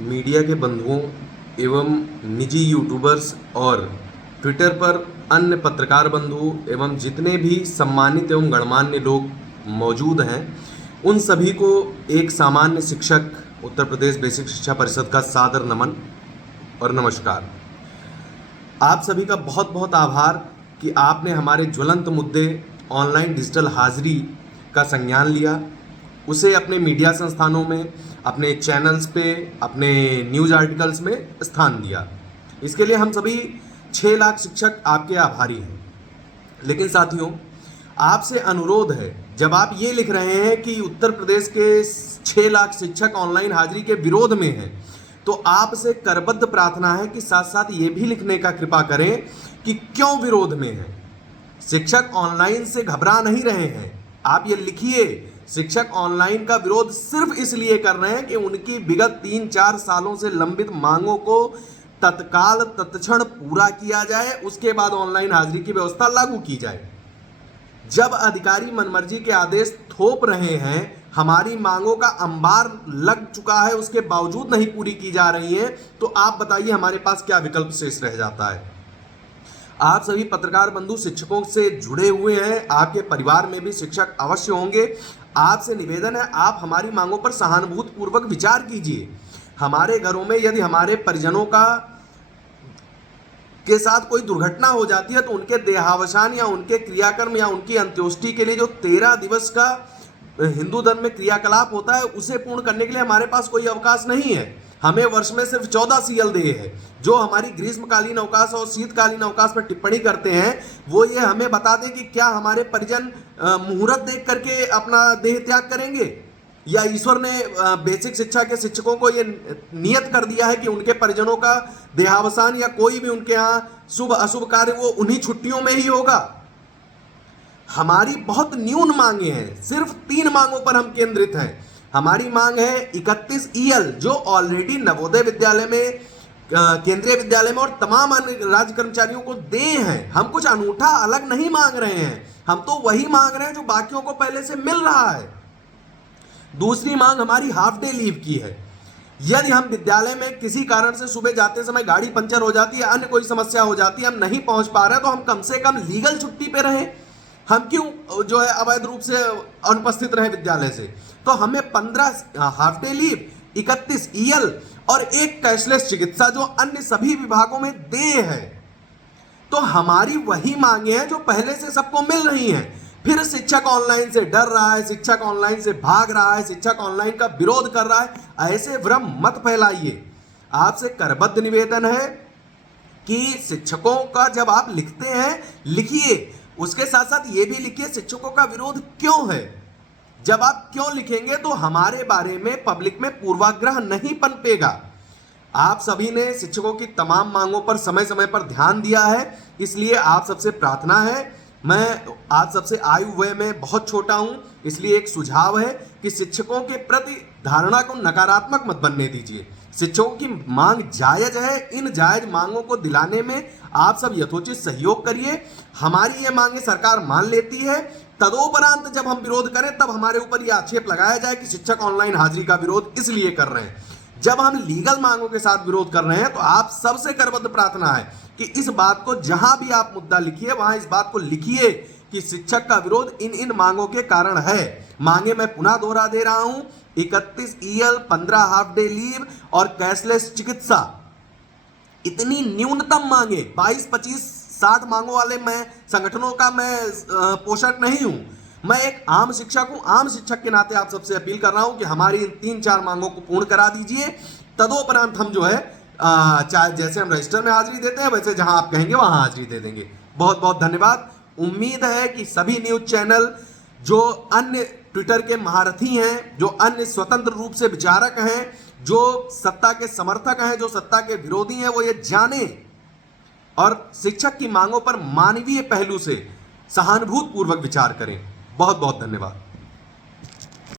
Media के बंधुओं एवं निजी यूट्यूबर्स और ट्विटर पर अन्य पत्रकार बंधु एवं जितने भी सम्मानित एवं गणमान्य लोग मौजूद हैं, उन सभी को एक सामान्य शिक्षक उत्तर प्रदेश बेसिक शिक्षा परिषद का सादर नमन और नमस्कार। आप सभी का बहुत बहुत आभार कि आपने हमारे ज्वलंत मुद्दे ऑनलाइन डिजिटल हाजिरी का संज्ञान लिया, उसे अपने मीडिया संस्थानों में, अपने चैनल्स पे, अपने न्यूज़ आर्टिकल्स में स्थान दिया। इसके लिए हम सभी 6 लाख शिक्षक आपके आभारी हैं। लेकिन साथियों, आपसे अनुरोध है, जब आप ये लिख रहे हैं कि उत्तर प्रदेश के 6 लाख शिक्षक ऑनलाइन हाजिरी के विरोध में हैं, तो आपसे करबद्ध प्रार्थना है कि साथ साथ ये भी लिखने का कृपा करें कि क्यों विरोध में हैं। शिक्षक ऑनलाइन से घबरा नहीं रहे हैं। आप ये लिखिए, शिक्षक ऑनलाइन का विरोध सिर्फ इसलिए कर रहे हैं कि उनकी विगत 3-4 सालों से लंबित मांगों को तत्काल तत्क्षण पूरा किया जाए, उसके बाद ऑनलाइन हाजिरी की व्यवस्था लागू की जाए। जब अधिकारी मनमर्जी के आदेश थोप रहे हैं, हमारी मांगों का अंबार लग चुका है, उसके बावजूद नहीं पूरी की जा रही है, तो आप बताइए हमारे पास क्या विकल्प शेष रह जाता है। आप सभी पत्रकार बंधु शिक्षकों से जुड़े हुए हैं, आपके परिवार में भी शिक्षक अवश्य होंगे। आपसे निवेदन है, आप हमारी मांगों पर सहानुभूतिपूर्वक विचार कीजिए। हमारे घरों में यदि हमारे परिजनों के साथ कोई दुर्घटना हो जाती है, तो उनके देहावसान या उनके क्रियाकर्म या उनकी अंत्येष्टि के लिए जो 13 दिवस का हिंदू धर्म में क्रियाकलाप होता है, उसे पूर्ण करने के लिए हमारे पास कोई अवकाश नहीं है। हमें वर्ष में सिर्फ 14 CL डे है। जो हमारी ग्रीष्मकालीन अवकाश और शीतकालीन अवकाश पर टिप्पणी करते हैं, वो ये हमें बता दें कि क्या हमारे परिजन मुहूर्त देख करके अपना देह त्याग करेंगे, या ईश्वर ने बेसिक शिक्षा के शिक्षकों को ये नियत कर दिया है कि उनके परिजनों का देहावसान या कोई भी उनके यहाँ शुभ अशुभ कार्य वो उन्हीं छुट्टियों में ही होगा। हमारी बहुत न्यून मांगे हैं, सिर्फ 3 मांगों पर हम केंद्रित हैं। हमारी मांग है 31 EL जो ऑलरेडी नवोदय विद्यालय में, केंद्रीय विद्यालय में और तमाम अन्य राज्य कर्मचारियों को दे हैं। हम कुछ अनूठा अलग नहीं मांग रहे हैं, हम तो वही मांग रहे हैं जो बाकियों को पहले से मिल रहा है। दूसरी मांग हमारी हाफ डे लीव की है। यदि हम विद्यालय में किसी कारण से सुबह जाते समय गाड़ी पंचर हो जाती है, अन्य कोई समस्या हो जाती है, हम नहीं पहुंच पा रहे हैं, तो हम कम से कम लीगल छुट्टी पे रहें। हम क्यों जो है अवैध रूप से अनुपस्थित रहे विद्यालय से। तो हमें 15 हाफ डे लीव, 31 EL और एक कैशलेस चिकित्सा जो अन्य सभी विभागों में देय है। तो हमारी वही मांगे हैं जो पहले से सबको मिल रही हैं। फिर शिक्षक ऑनलाइन से डर रहा है, शिक्षक ऑनलाइन से भाग रहा है, शिक्षक ऑनलाइन का विरोध कर रहा है, ऐसे भ्रम मत फैलाइए। आपसे करबद्ध निवेदन है कि शिक्षकों का जब आप लिखते हैं, लिखिए, उसके साथ साथ ये भी लिखिए शिक्षकों का विरोध क्यों है। जब आप क्यों लिखेंगे तो हमारे बारे में पब्लिक में पूर्वाग्रह नहीं पनपेगा। आप सभी ने शिक्षकों की तमाम मांगों पर समय समय पर ध्यान दिया है, इसलिए आप सबसे प्रार्थना है, मैं आप सबसे आयु व्यय में बहुत छोटा हूं, इसलिए एक सुझाव है कि शिक्षकों के प्रति धारणा को नकारात्मक मत बनने दीजिए। शिक्षकों की मांग जायज है, इन जायज मांगों को दिलाने में आप सब यथोचित सहयोग करिए। हमारी ये मांगे सरकार मान लेती है, तदोपरांत जब हम विरोध करें तब हमारे ऊपर ये आक्षेप लगाया जाए कि शिक्षक ऑनलाइन हाजिरी का विरोध इसलिए कर रहे हैं। जब हम लीगल मांगों के साथ विरोध कर रहे हैं, तो आप सबसे करबद्ध प्रार्थना है कि इस बात को, जहां भी आप मुद्दा लिखिए वहां इस बात को लिखिए कि शिक्षक का विरोध इन मांगों के कारण है। मांगे मैं पुनः दोहरा दे रहा हूं, 31 EL, 15 हाफ डे लीव और कैशलेस चिकित्सा। इतनी न्यूनतम मांगे, 22, 25, 60 मांगों वाले मैं संगठनों का मैं पोषक नहीं हूं। मैं एक आम शिक्षक हूं। आम शिक्षक के नाते आप सबसे अपील कर रहा हूं कि हमारी इन 3-4 मांगों को पूर्ण करा दीजिए। तदोपरांत हम जो है चाहे जैसे हम रजिस्टर में हाजिरी देते हैं, वैसे जहां आप कहेंगे वहां हाजिरी दे देंगे। बहुत बहुत धन्यवाद। उम्मीद है कि सभी न्यूज चैनल, जो अन्य ट्विटर के महारथी हैं, जो अन्य स्वतंत्र रूप से विचारक हैं, जो सत्ता के समर्थक हैं, जो सत्ता के विरोधी हैं, वो ये जाने और शिक्षक की मांगों पर मानवीय पहलू से सहानुभूतिपूर्वक विचार करें। बहुत बहुत धन्यवाद।